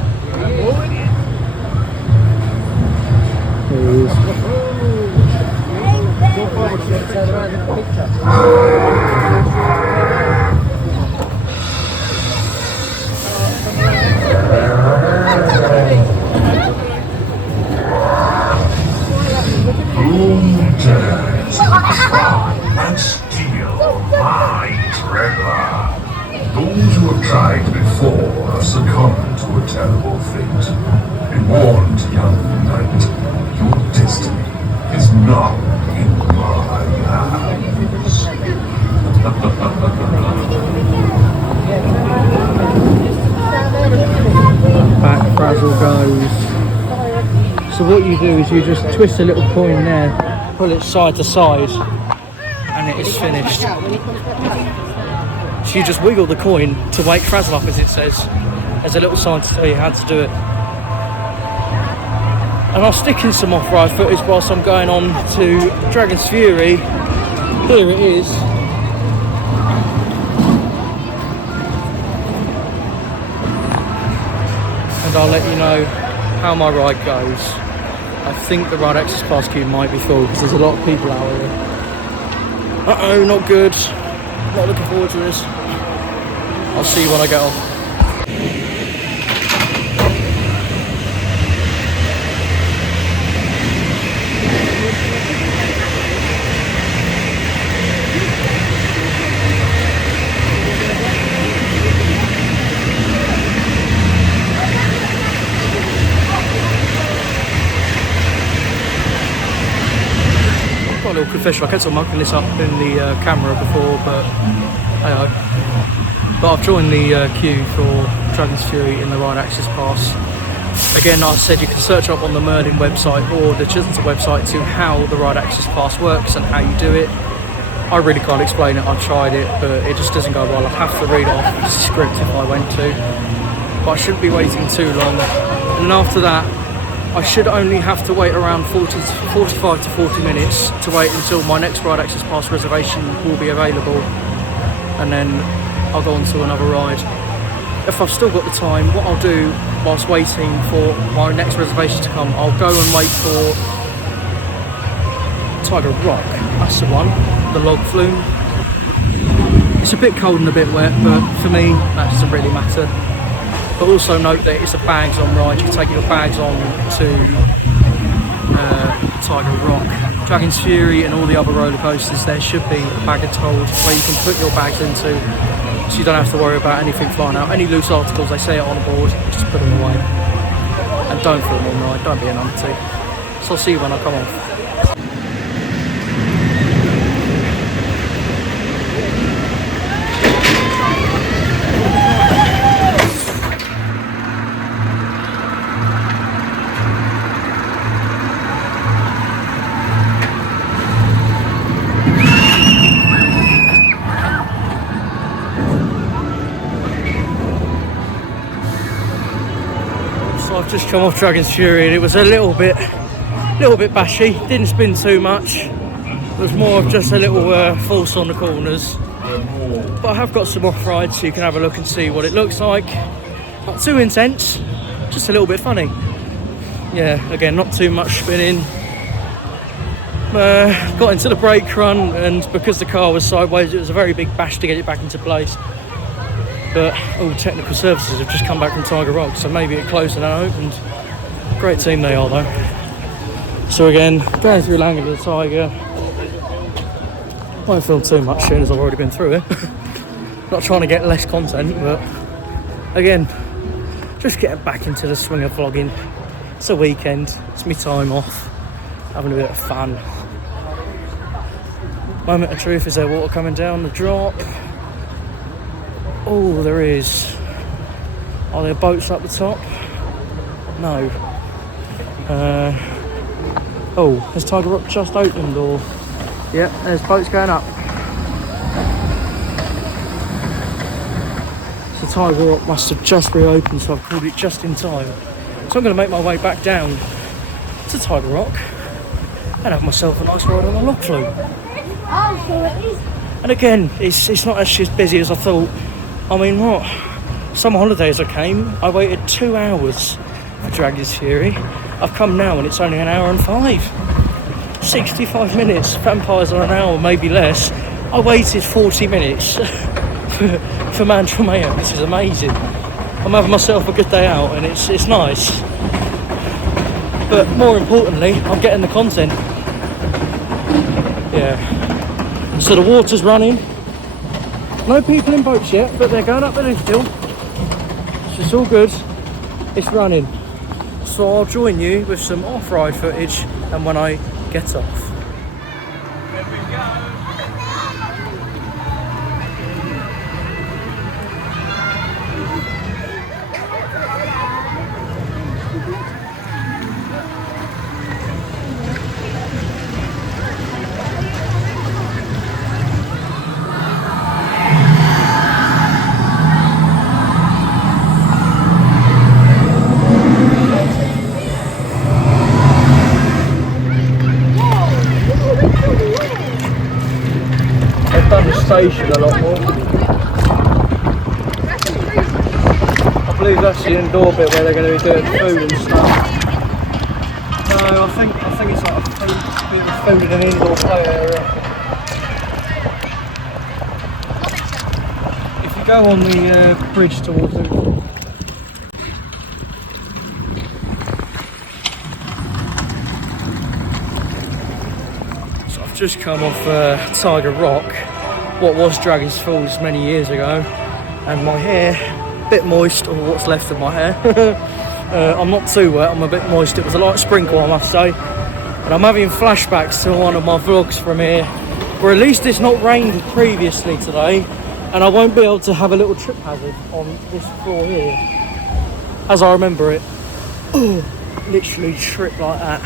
There he is. Who dares to try and steal my treasure? Those who have tried before have succumbed to a terrible fate. Be warned, young knight, your destiny is not in my hands. Back Frazzle goes. So what you do is you just twist a little coin there, pull it side to side, and it is finished. So you just wiggle the coin to wake Frazzle up, as it says. There's a little sign to tell you how to do it. And I'll stick in some off-ride footage whilst I'm going on to Dragon's Fury. Here it is. And I'll let you know how my ride goes. I think the ride access pass queue might be full because there's a lot of people out here. Uh-oh, not good. Not looking forward to this. I'll see you when I get off. Got a little confession. I kept on mucking this up in the camera before, but hey ho. But I've joined the queue for Dragon's Fury in the ride access pass. Again, I said you can search up on the Merlin website or the Chessington website to how the ride access pass works and how you do it. I really can't explain it. I've tried it, but it just doesn't go well. I'd have to read it off the script if I went to. But I shouldn't be waiting too long. And then after that, I should only have to wait around 45 to 40 minutes to wait until my next ride access pass reservation will be available, and then I'll go on to another ride. If I've still got the time, what I'll do whilst waiting for my next reservation to come, I'll go and wait for Tiger Rock. That's the one, the log flume. It's a bit cold and a bit wet, but for me that doesn't really matter. But also note that it's a bags on ride. You take your bags on to Tiger Rock. Dragon's Fury and all the other roller coasters, there should be a baggage hold where you can put your bags into, so you don't have to worry about anything flying out. Any loose articles, they say it on board, just put them away. And don't film on ride, don't be an numpty. So I'll see you when I come off. I've just come off Dragon's Fury and it was a little bit bashy, didn't spin too much. It was more of just a little force on the corners. But I have got some off-rides so you can have a look and see what it looks like. Not too intense, just a little bit funny. Yeah, again, not too much spinning. Got into the brake run, and because the car was sideways, it was a very big bash to get it back into place. But all technical services have just come back from Tiger Rock, so maybe it closed and then opened. Great team they are though. So again, going through Land of the Tiger. won't film too much soon as I've already been through it. Not trying to get less content, but again, just getting back into the swing of vlogging. It's a weekend, it's my time off, having a bit of fun. Moment of truth, is there water coming down the drop? Oh, there is. Are there boats up the top? No. Oh, has Tiger Rock just opened, or? Yep, there's boats going up. So Tiger Rock must have just reopened, so I've called it just in time. So I'm going to make my way back down to Tiger Rock and have myself a nice ride on a log flume. And again, it's not actually as busy as I thought. I mean, what? Some holidays I came, I waited 2 hours for Dragon's Fury. I've come now and it's only 1 hour and 5. 65 minutes, vampires are an hour, maybe less. I waited 40 minutes for Mantra Mayo. This is amazing. I'm having myself a good day out and it's nice. But more importantly, I'm getting the content. Yeah. So the water's running. No people in boats yet, but they're going up the lift hill. So it's all good. It's running. So I'll join you with some off-ride footage and when I get off. Station a lot more. I believe that's the indoor bit where they're going to be doing food and stuff. No, I think it's like a bit of food in an indoor play area. If you go on the bridge towards it. So I've just come off Tiger Rock. What was Dragon's Falls many years ago, and my hair, a bit moist, or what's left of my hair. I'm not too wet, I'm a bit moist. It was a light sprinkle, I must say, and I'm having flashbacks to one of my vlogs from here, where at least it's not rained previously today, and I won't be able to have a little trip hazard on this floor here, as I remember it. Literally tripped like that.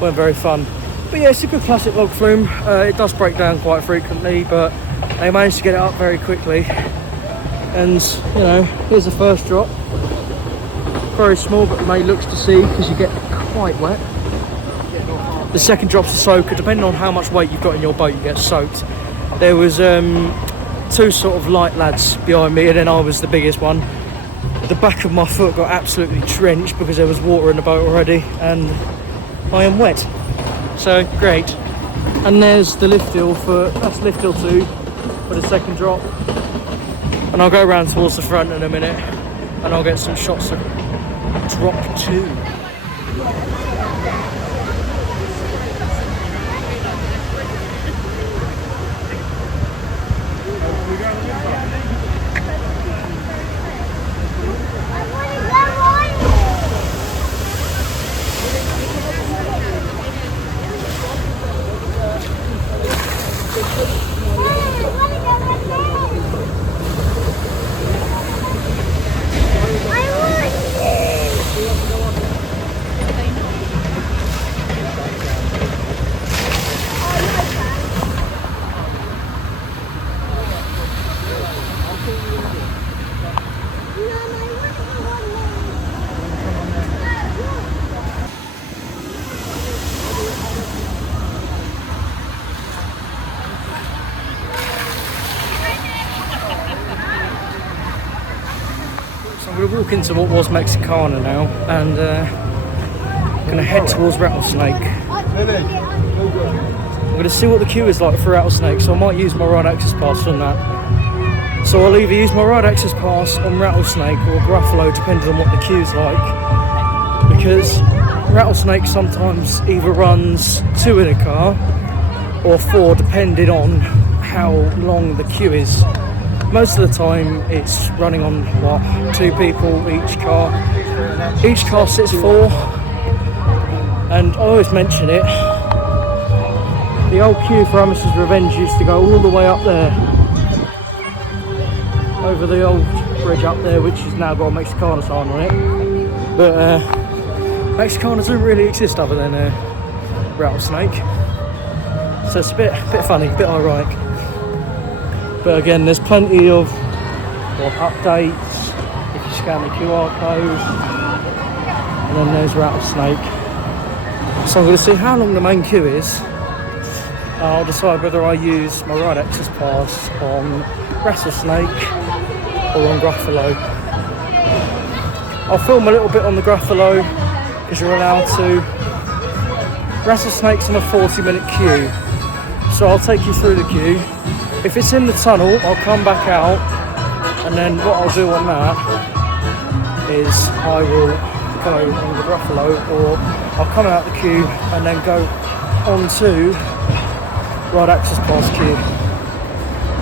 Weren't very fun. But yeah, it's a good classic log flume. It does break down quite frequently, but they managed to get it up very quickly. And, you know, here's the first drop. Very small, but may looks to see because you get quite wet. The second drop's a soaker. Depending on how much weight you've got in your boat, you get soaked. There was 2 sort of light lads behind me, and then I was the biggest one. The back of my foot got absolutely drenched because there was water in the boat already, and I am wet. So great. And there's the lift hill that's lift hill 2 for the second drop. And I'll go around towards the front in a minute and I'll get some shots of drop 2. I'm going to walk into what was Mexicana now and I'm going to head towards Rattlesnake. I'm going to see what the queue is like for Rattlesnake, so I might use my ride access pass on that. So I'll either use my ride access pass on Rattlesnake or Gruffalo, depending on what the queue's like, because Rattlesnake sometimes either runs 2 in a car or 4 depending on how long the queue is. Most of the time it's running on what, 2 people each car. Each car sits 4, and I always mention it, the old queue for Amice's Revenge used to go all the way up there, over the old bridge up there, which has now got a Mexicana sign on it. But Mexicana doesn't really exist other than Rattlesnake. So it's a bit funny, a bit ironic. But again, there's plenty of updates if you scan the QR code. And then there's Rattlesnake. So I'm going to see how long the main queue is. I'll decide whether I use my ride access pass on Rattlesnake or on Gruffalo. I'll film a little bit on the Gruffalo because you're allowed to. Rattlesnake's on a 40-minute queue, so I'll take you through the queue. If it's in the tunnel, I'll come back out, and then what I'll do on that is I will go on the Gruffalo, or I'll come out the queue and then go onto ride access pass queue.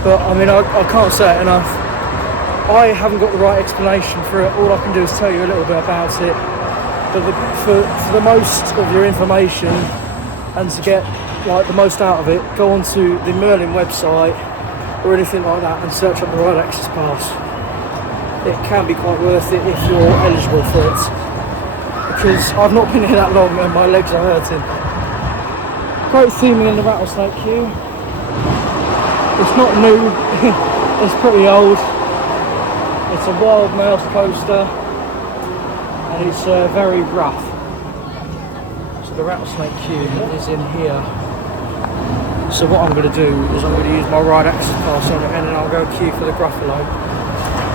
But I mean, I can't say it enough. I haven't got the right explanation for it. All I can do is tell you a little bit about it. But for the most of your information and to get like the most out of it, go onto the Merlin website or anything like that and search up the ride access pass. It can be quite worth it if you're eligible for it, because I've not been here that long and my legs are hurting. Great theming in the Rattlesnake queue. It's not new, it's pretty old. It's a Wild Mouse coaster and it's very rough. So the Rattlesnake queue is in here. So what I'm going to do is I'm going to use my ride access pass on it, and then I'll go queue for the Gruffalo.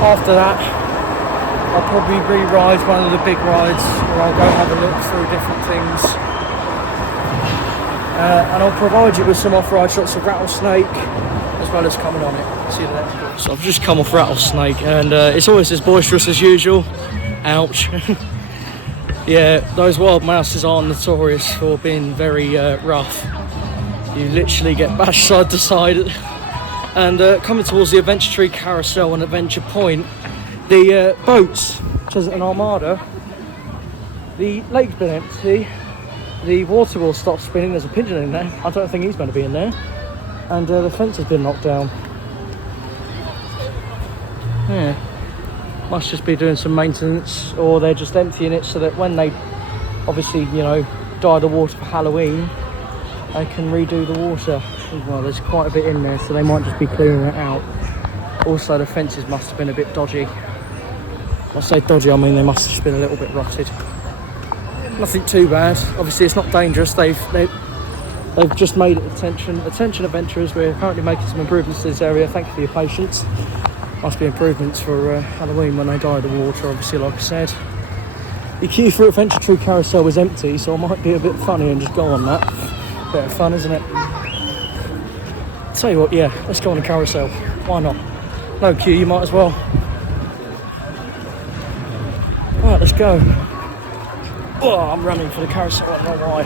After that, I'll probably re-ride one of the big rides, or I'll go have a look through different things. And I'll provide you with some off-ride shots of Rattlesnake, as well as coming on it. See you next one. So I've just come off Rattlesnake, and it's always as boisterous as usual. Ouch. Yeah, those wild mouses are notorious for being very rough. You literally get bashed side to side. And coming towards the Adventure Tree Carousel and Adventure Point, the boats, Chessington Armada, the lake's been empty, the water will stop spinning, there's a pigeon in there, I don't think he's going to be in there, and the fence has been knocked down. Yeah, must just be doing some maintenance, or they're just emptying it so that when they obviously, you know, dye the water for Halloween, they can redo the water. Well, there's quite a bit in there, so they might just be clearing it out. Also, the fences must have been a bit dodgy. When I say dodgy, I mean they must have just been a little bit rotted. Nothing too bad. Obviously, it's not dangerous. They've just made it attention adventurers. We're currently making some improvements to this area. Thank you for your patience. Must be improvements for Halloween when they dye the water. Obviously, like I said, the queue for Adventure Tree Carousel was empty, so I might be a bit funny and just go on that. Bit of fun, isn't it? Tell you what, yeah, let's go on the carousel. Why not? No queue, you might as well. Right, let's go. Oh, I'm running for the carousel, I don't know why.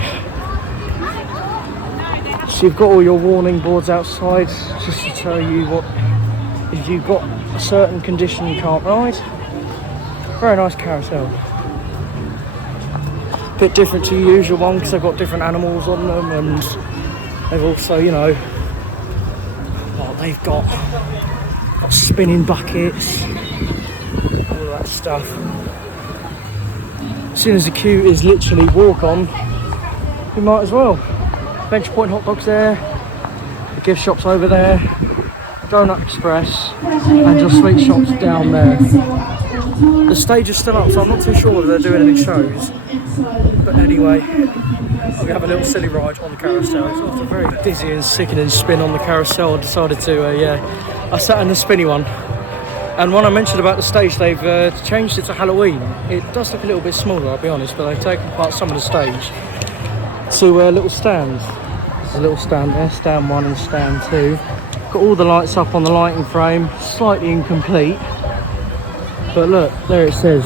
So you've got all your warning boards outside, just to tell you what, if you've got a certain condition you can't ride. Very nice carousel. Bit different to the usual one because they've got different animals on them, and they've also, you know, well, they've got spinning buckets, all that stuff. As soon as the queue is literally walk on, you might as well. Adventure Point hot dogs there, the gift shops over there, Donut Express, and your sweet shops down there. The stage is still up, so I'm not too sure whether they're doing any shows. But anyway, we have a little silly ride on the carousel. It's after a very dizzy and sickening spin on the carousel, I decided to, I sat in the spinny one. And when I mentioned about the stage, they've changed it to Halloween. It does look a little bit smaller, I'll be honest, but they've taken apart some of the stage to little stands. There's a little stand there, stand 1 and stand 2. Got all the lights up on the lighting frame, slightly incomplete. But look, there it says,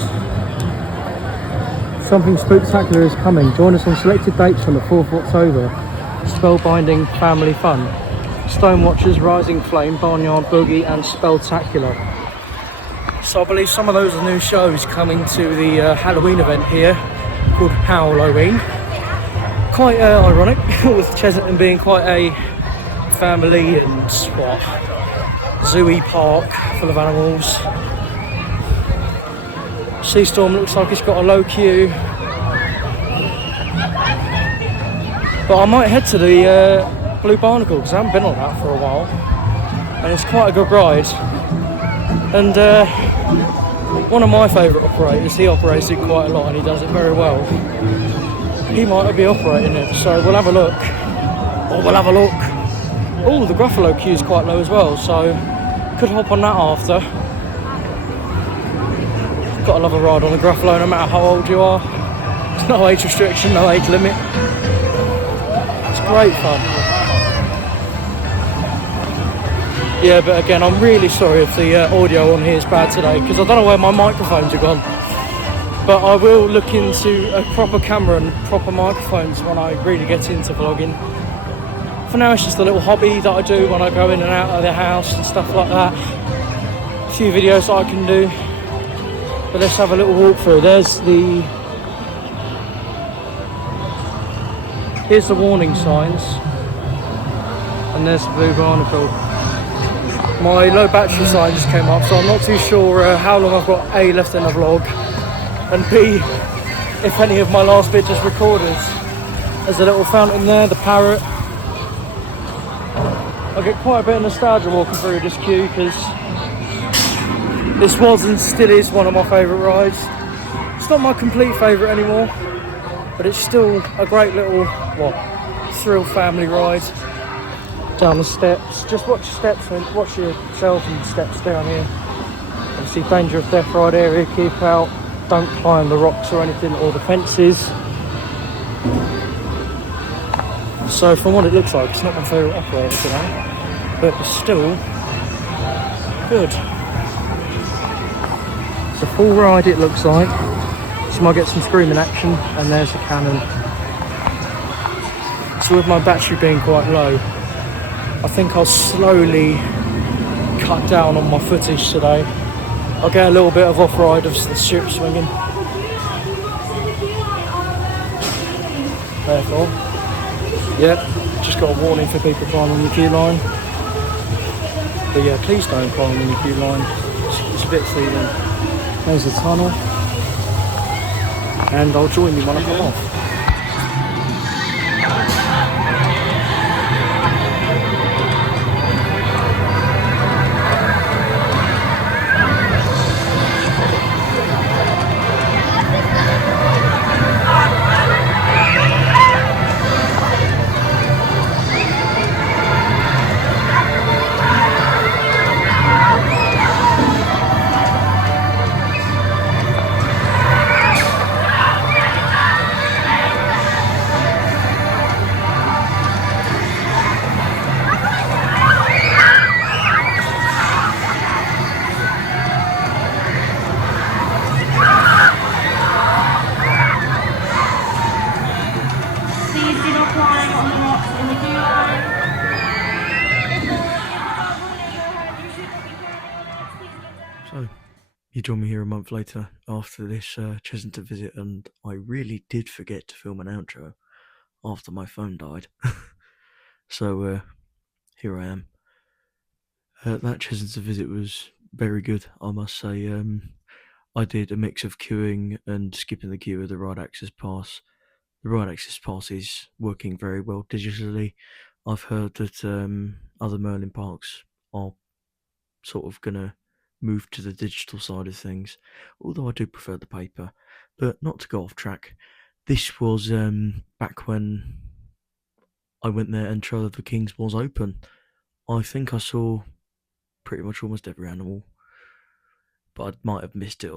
something spectacular is coming. Join us on selected dates on the 4th of October. spellbinding family fun. Stonewatchers, Rising Flame, Barnyard Boogie and Spelltacular. So I believe some of those are new shows coming to the Halloween event here called Halloween. Quite ironic with Chessington being quite a family and zooey park full of animals. Seastorm looks like it's got a low queue. But I might head to the Blue Barnacle because I haven't been on that for a while. And it's quite a good ride. And one of my favourite operators, he operates it quite a lot and he does it very well. He might be operating it, so we'll have a look. Oh, the Gruffalo queue is quite low as well, so could hop on that after. Gotta love a ride on the Gruffalo no matter how old you are. There's no age restriction, no age limit. It's great fun. Yeah, but again, I'm really sorry if the audio on here is bad today, because I don't know where my microphones are gone. But I will look into a proper camera and proper microphones when I really get into vlogging. For now, it's just a little hobby that I do when I go in and out of the house and stuff like that. A few videos that I can do. But let's have a little walk through. Here's the warning signs. And there's the Blue Barnacle. My low battery sign just came up, so I'm not too sure how long I've got A, left in the vlog, and B, if any of my last bit is recorded. There's a little fountain there, the parrot. I get quite a bit of nostalgia walking through this queue because this was and still is one of my favourite rides. It's not my complete favourite anymore, but it's still a great little, thrill family ride. Down the steps, just watch your steps and watch yourself and the steps down here. Obviously danger of death ride area, keep out, don't climb the rocks or anything or the fences. So from what it looks like, it's not my favourite operator today, but it's still good. It's a full ride it looks like, so you might get some screaming action, and there's the cannon. So with my battery being quite low, I think I'll slowly cut down on my footage today. I'll get a little bit of off-ride of the strip swinging. Therefore, yep, just got a warning for people climbing on the queue line. But yeah, please don't climb on the queue line. It's a bit feeling. There's the tunnel. And I'll join you when I come off. So, you join me here a month later after this Chessington visit, and I really did forget to film an outro after my phone died. So, here I am. That Chessington visit was very good, I must say. I did a mix of queuing and skipping the queue with the Ride Access Pass. The Ride Access Pass is working very well digitally. I've heard that other Merlin parks are sort of going to move to the digital side of things, although I do prefer the paper. But not to go off track, this was back when I went there and Trail of the Kings was open. I think I saw pretty much almost every animal, but I might have missed it.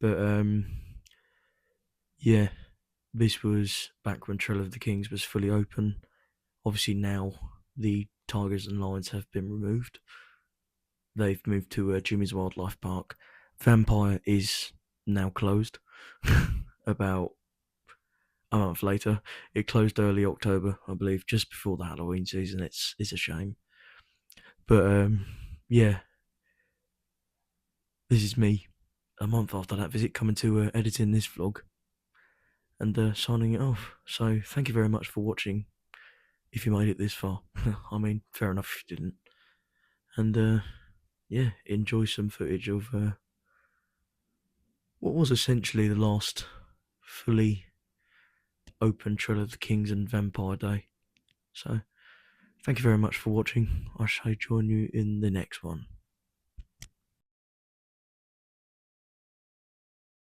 But yeah, this was back when Trail of the Kings was fully open. Obviously now the tigers and lions have been removed. They've moved to Jimmy's Wildlife Park. Vampire is now closed. About a month later. It closed early October, I believe, just before the Halloween season. It's a shame. But yeah, this is me a month after that visit coming to editing this vlog and signing it off. So thank you very much for watching. If you made it this far, I mean, fair enough if you didn't. And yeah, enjoy some footage of what was essentially the last fully open Trail of the Kings and Vampire Day. So thank you very much for watching. I shall join you in the next one.